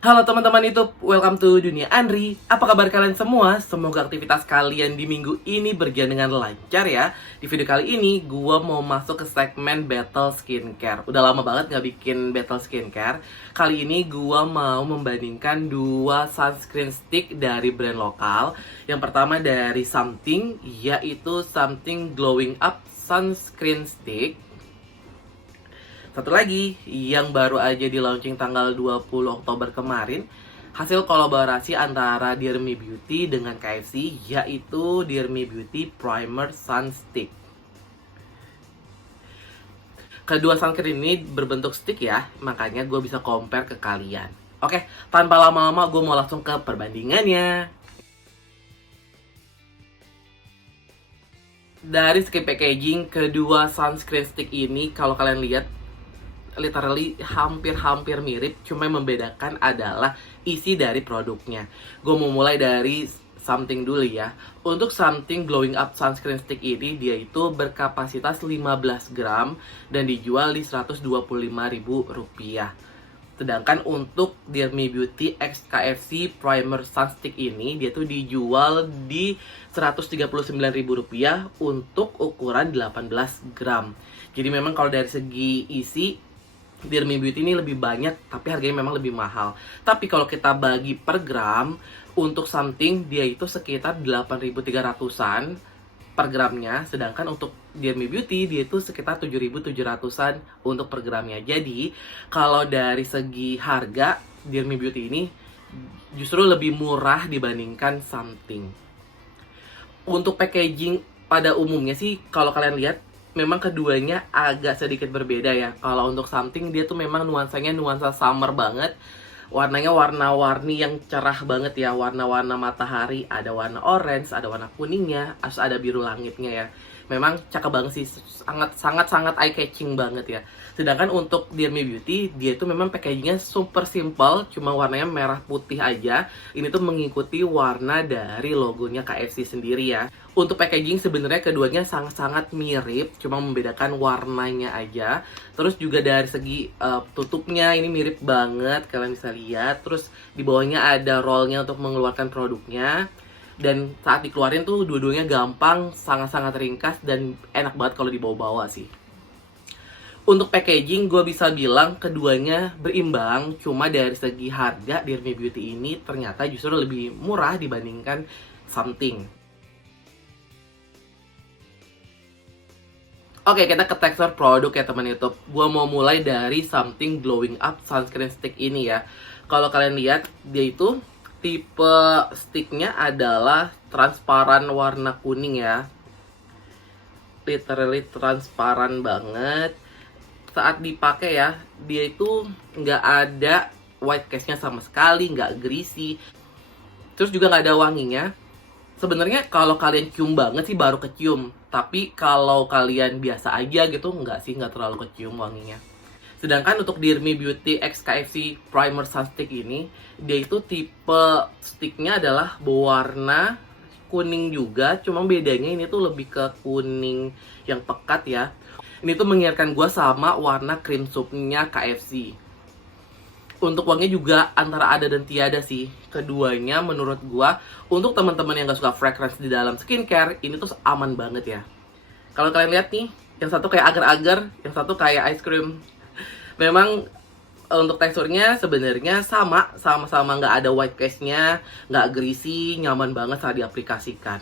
Halo teman-teman YouTube, welcome to Dunia Andri. Apa kabar kalian semua? Semoga aktivitas kalian di minggu ini berjalan dengan lancar ya. Di video kali ini, gue mau masuk ke segmen Battle Skincare. Udah lama banget gak bikin Battle Skincare. Kali ini gue mau membandingkan dua sunscreen stick dari brand lokal. Yang pertama dari Something, yaitu Something Glowing Up Sunscreen Stick. Satu lagi yang baru aja di launching tanggal 20 Oktober kemarin, hasil kolaborasi antara Dear Me Beauty dengan KFC, yaitu Dear Me Beauty Primer Sun Stick. Kedua sunscreen ini berbentuk stick ya, makanya gue bisa compare ke kalian. Oke, tanpa lama-lama gue mau langsung ke perbandingannya. Dari segi packaging, kedua sunscreen stick ini kalau kalian lihat literally hampir mirip, cuma yang membedakan adalah isi dari produknya. Gue mau mulai dari Something dulu ya. Untuk Something Glowing Up Sunscreen Stick ini, dia itu berkapasitas 15 gram dan dijual di Rp125.000. Sedangkan untuk Dear Me Beauty X KFC Primer Sun Stick ini, dia tuh dijual di Rp139.000 untuk ukuran 18 gram. Jadi memang kalau dari segi isi, Dear Me Beauty ini lebih banyak, tapi harganya memang lebih mahal. Tapi kalau kita bagi per gram, untuk Something dia itu sekitar 8.300-an per gramnya. Sedangkan untuk Dear Me Beauty dia itu sekitar 7.700-an untuk per gramnya. Jadi, kalau dari segi harga, Dear Me Beauty ini justru lebih murah dibandingkan Something. Untuk packaging pada umumnya sih, kalau kalian lihat, memang keduanya agak sedikit berbeda ya. Kalau untuk Something dia tuh memang nuansanya nuansa summer banget. Warnanya warna-warni yang cerah banget ya. Warna-warna matahari, ada warna orange, ada warna kuningnya, ada biru langitnya ya. Memang cakep banget sih, sangat eye catching banget ya. Sedangkan untuk Dear Me Beauty, dia tuh memang packagingnya super simple, cuma warnanya merah putih aja. Ini tuh mengikuti warna dari logonya KFC sendiri ya. Untuk packaging sebenarnya keduanya sangat-sangat mirip, cuma membedakan warnanya aja. Terus juga dari segi tutupnya ini mirip banget, kalian bisa lihat. Terus di bawahnya ada rollnya untuk mengeluarkan produknya. Dan saat dikeluarin tuh dua-duanya gampang, sangat-sangat ringkas dan enak banget kalau dibawa-bawa sih. Untuk packaging gue bisa bilang keduanya berimbang, cuma dari segi harga Dear Me Beauty ini ternyata justru lebih murah dibandingkan Something. Oke, kita ke tekstur produk ya teman YouTube. Gue mau mulai dari Something Glowing Up Sunscreen Stick ini ya. Kalau kalian lihat, dia itu tipe sticknya adalah transparan warna kuning ya. Literally transparan banget. Saat dipakai ya, dia itu nggak ada white case-nya sama sekali, nggak greasy. Terus juga nggak ada wanginya. Sebenarnya kalau kalian cium banget sih baru kecium. Tapi kalau kalian biasa aja gitu, nggak terlalu kecium wanginya. Sedangkan untuk Dear Me Beauty X KFC Primer Sun Stick ini, dia itu tipe sticknya adalah berwarna kuning juga. Cuma bedanya ini tuh lebih ke kuning yang pekat ya. Ini tuh mengingatkan gue sama warna cream soupnya KFC. Untuk wanginya juga antara ada dan tiada sih. Keduanya menurut gua, untuk teman-teman yang gak suka fragrance di dalam skincare, ini tuh aman banget ya. Kalau kalian lihat nih, yang satu kayak agar-agar, yang satu kayak ice cream. Memang untuk teksturnya sebenarnya sama-sama nggak ada white case-nya, nggak greasy, nyaman banget saat diaplikasikan.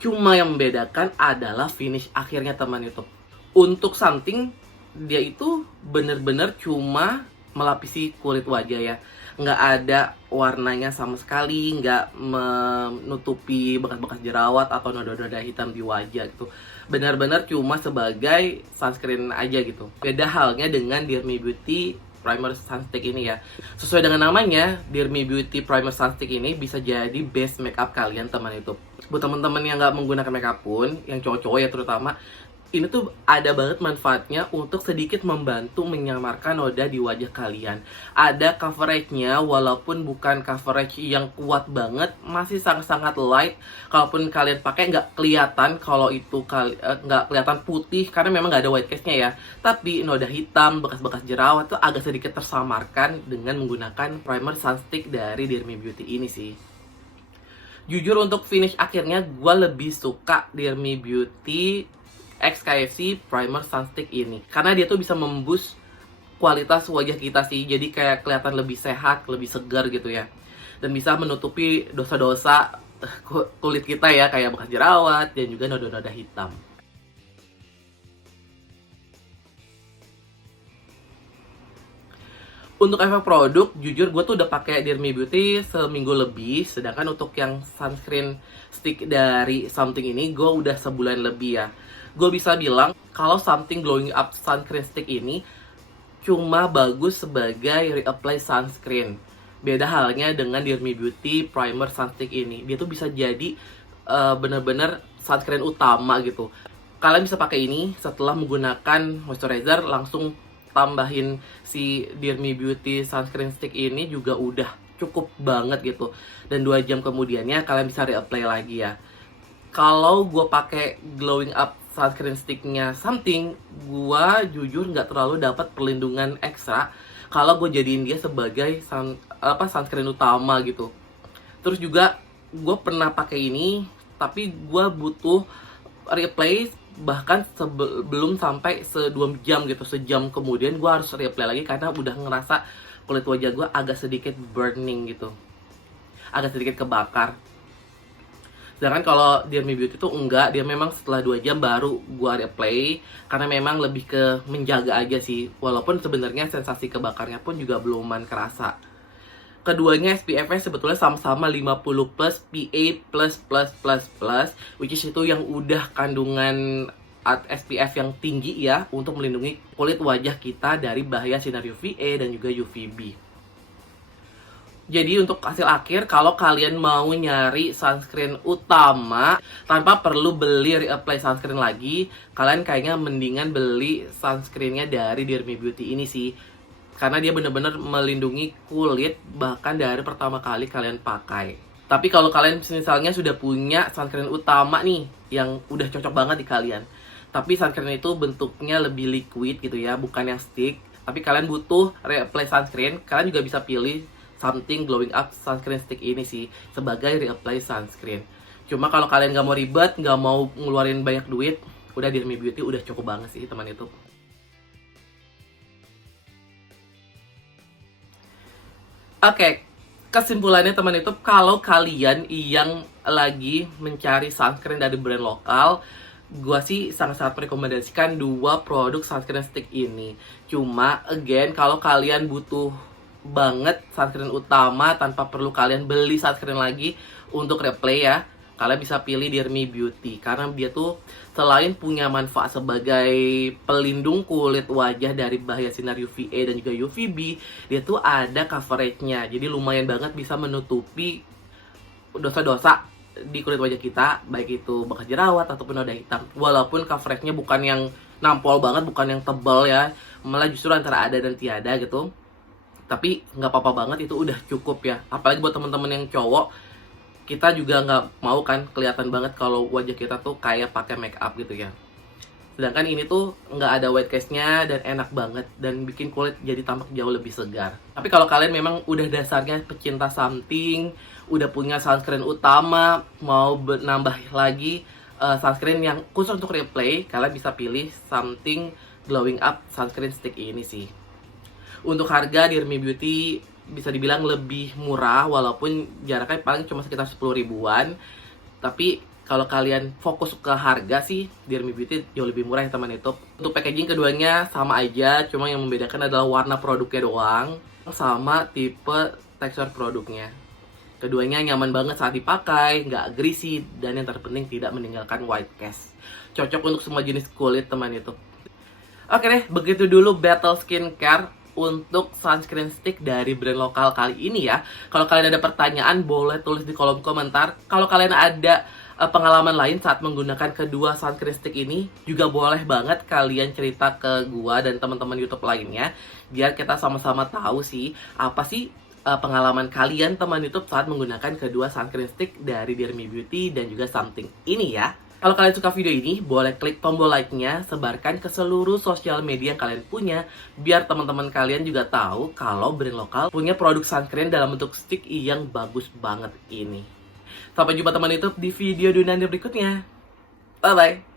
Cuma yang membedakan adalah finish akhirnya teman YouTube. Untuk Something, dia itu bener-bener cuma melapisi kulit wajah ya, nggak ada warnanya sama sekali, nggak menutupi bekas-bekas jerawat atau noda-noda hitam di wajah gitu. Benar-benar cuma sebagai sunscreen aja gitu. Beda halnya dengan Dear Me Beauty Primer Sun Stick ini ya. Sesuai dengan namanya, Dear Me Beauty Primer Sun Stick ini bisa jadi base makeup kalian teman itu. Buat teman-teman yang nggak menggunakan makeup pun, yang cowok-cowok ya terutama, ini tuh ada banget manfaatnya untuk sedikit membantu menyamarkan noda di wajah kalian. Ada coveragenya, walaupun bukan coverage yang kuat banget, masih sangat-sangat light. Kalaupun kalian pakai nggak kelihatan kalau itu nggak kelihatan putih karena memang nggak ada white cast-nya ya. Tapi noda hitam, bekas-bekas jerawat tuh agak sedikit tersamarkan dengan menggunakan primer sunstick dari Dear Me Beauty ini sih. Jujur untuk finish akhirnya gue lebih suka Dear Me Beauty X KFC Primer Sunstick ini karena dia tuh bisa memboost kualitas wajah kita sih, jadi kayak kelihatan lebih sehat, lebih segar gitu ya, dan bisa menutupi dosa-dosa kulit kita ya, kayak bekas jerawat dan juga noda-noda hitam. Untuk efek produk, jujur gue tuh udah pakai Dear Me Beauty seminggu lebih. Sedangkan untuk yang sunscreen stick dari Something ini, gue udah sebulan lebih ya. Gue bisa bilang, kalau Something Glowing Up Sunscreen Stick ini cuma bagus sebagai reapply sunscreen. Beda halnya dengan Dear Me Beauty Primer Sunstick ini. Dia tuh bisa jadi bener-bener sunscreen utama gitu. Kalian bisa pakai ini setelah menggunakan moisturizer, langsung tambahin si Dear Me Beauty Sunscreen Stick ini juga udah cukup banget gitu. Dan 2 jam kemudiannya kalian bisa reapply lagi ya. Kalau gue pakai Glowing Up Sunscreen Sticknya Something, gue jujur nggak terlalu dapat perlindungan ekstra kalau gue jadiin dia sebagai sunscreen utama gitu. Terus juga gue pernah pakai ini, tapi gue butuh reapply bahkan sebelum sampai 2 jam gitu. Sejam kemudian gue harus reapply lagi karena udah ngerasa kulit wajah gue agak sedikit burning gitu, agak sedikit kebakar. Sedangkan kalau Dear Me Beauty tuh enggak, dia memang setelah 2 jam baru gue reapply karena memang lebih ke menjaga aja sih, walaupun sebenarnya sensasi kebakarnya pun juga beluman kerasa. Keduanya SPF-nya sebetulnya sama-sama 50+, PA++++, which is itu yang udah kandungan SPF yang tinggi ya, untuk melindungi kulit wajah kita dari bahaya sinar UVA dan juga UVB. Jadi untuk hasil akhir, kalau kalian mau nyari sunscreen utama tanpa perlu beli reapply sunscreen lagi, kalian kayaknya mendingan beli sunscreennya dari Dear Me Beauty ini sih. Karena dia bener-bener melindungi kulit bahkan dari pertama kali kalian pakai. Tapi kalau kalian misalnya sudah punya sunscreen utama nih, yang udah cocok banget di kalian, tapi sunscreen itu bentuknya lebih liquid gitu ya, bukan yang stick, tapi kalian butuh reapply sunscreen, kalian juga bisa pilih Something Glowing Up Sunscreen Stick ini sih sebagai reapply sunscreen. Cuma kalau kalian gak mau ribet, gak mau ngeluarin banyak duit, udah Dear Me Beauty udah cukup banget sih teman YouTube. Oke, kesimpulannya teman YouTube, kalau kalian yang lagi mencari sunscreen dari brand lokal, gue sih sangat-sangat merekomendasikan 2 produk sunscreen stick ini. Cuma, again, kalau kalian butuh banget sunscreen utama tanpa perlu kalian beli sunscreen lagi untuk replay ya, kalian bisa pilih Dear Me Beauty. Karena dia tuh selain punya manfaat sebagai pelindung kulit wajah dari bahaya sinar UVA dan juga UVB, dia tuh ada coveragenya. Jadi lumayan banget bisa menutupi dosa-dosa di kulit wajah kita, baik itu bekas jerawat ataupun noda hitam. Walaupun coveragenya bukan yang nampol banget, bukan yang tebal ya, malah justru antara ada dan tiada gitu. Tapi nggak apa-apa banget, itu udah cukup ya. Apalagi buat teman-teman yang cowok, kita juga nggak mau kan kelihatan banget kalau wajah kita tuh kayak pakai make up gitu ya. Sedangkan ini tuh nggak ada white cast-nya dan enak banget dan bikin kulit jadi tampak jauh lebih segar. Tapi kalau kalian memang udah dasarnya pecinta Something, udah punya sunscreen utama, mau nambah lagi sunscreen yang khusus untuk replay, kalian bisa pilih Something Glowing Up Sunscreen Stick ini sih. Untuk harga Dear Me Beauty bisa dibilang lebih murah, walaupun jaraknya paling cuma sekitar 10 ribuan. Tapi kalau kalian fokus ke harga sih, Dear Me Beauty jauh lebih murah ya teman YouTube. Untuk packaging keduanya sama aja, cuma yang membedakan adalah warna produknya doang sama tipe tekstur produknya. Keduanya nyaman banget saat dipakai, nggak greasy, dan yang terpenting tidak meninggalkan white cast. Cocok untuk semua jenis kulit teman YouTube. Oke deh, begitu dulu Battle Skincare untuk sunscreen stick dari brand lokal kali ini ya. Kalau kalian ada pertanyaan, boleh tulis di kolom komentar. Kalau kalian ada pengalaman lain saat menggunakan kedua sunscreen stick ini, juga boleh banget kalian cerita ke gua dan teman-teman YouTube lainnya, biar kita sama-sama tahu sih apa sih pengalaman kalian teman YouTube saat menggunakan kedua sunscreen stick dari Dear Me Beauty dan juga Something ini ya. Kalau kalian suka video ini, boleh klik tombol like-nya, sebarkan ke seluruh sosial media yang kalian punya, biar teman-teman kalian juga tahu kalau brand lokal punya produk sunscreen dalam bentuk stick yang bagus banget ini. Sampai jumpa teman YouTube di video Dunanda berikutnya. Bye-bye!